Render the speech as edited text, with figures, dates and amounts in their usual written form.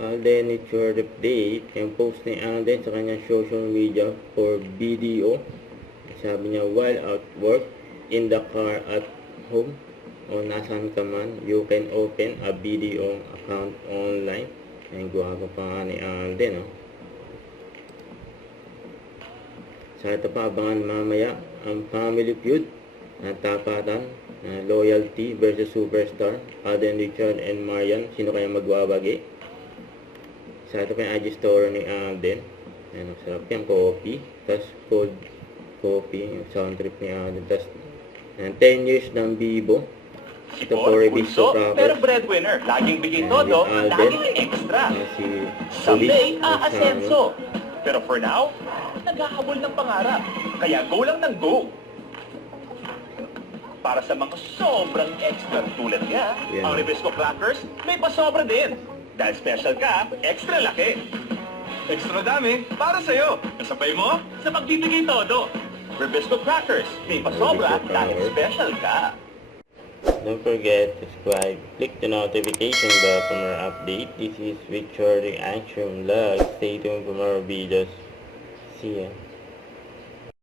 Alden Nature Update. Yung post ni Alden sa kanyang social media for video. Sabi niya, while at work, in the car, at home, o nasan ka man, you can open a video account online. Ay, guwapo pa nga ni Alden, oh. So, ito pa, abangan mamaya ang Family Feud na tapatan na Loyalty versus Superstar, Alden Richard and Marian. Sino kaya magwawagi? So, ito pa yung IG story ni Alden. Ayan, sarap yung coffee. Tapos, cold coffee, yung sound trip ni Alden. Tapos, 10 years ng Bibo. Ito po, Revisto Proper. Pero breadwinner, laging bigay todo, laging extra. Si Someday, aasenso. Pero for now, naghahabol ng pangarap. Kaya go lang ng go. Para sa mga sobrang extra tulad niya, ang Revesco Crackers may pasobra din. Dahil special ka, extra laki. Extra dami para sa'yo. Kasabay mo sa pagbibigay todo. Revesco Crackers may pasobra dahil special ka. Don't forget to subscribe. Click the notification bell for more update. This is Victor the Action Vlog. Stay tuned for more videos. See ya.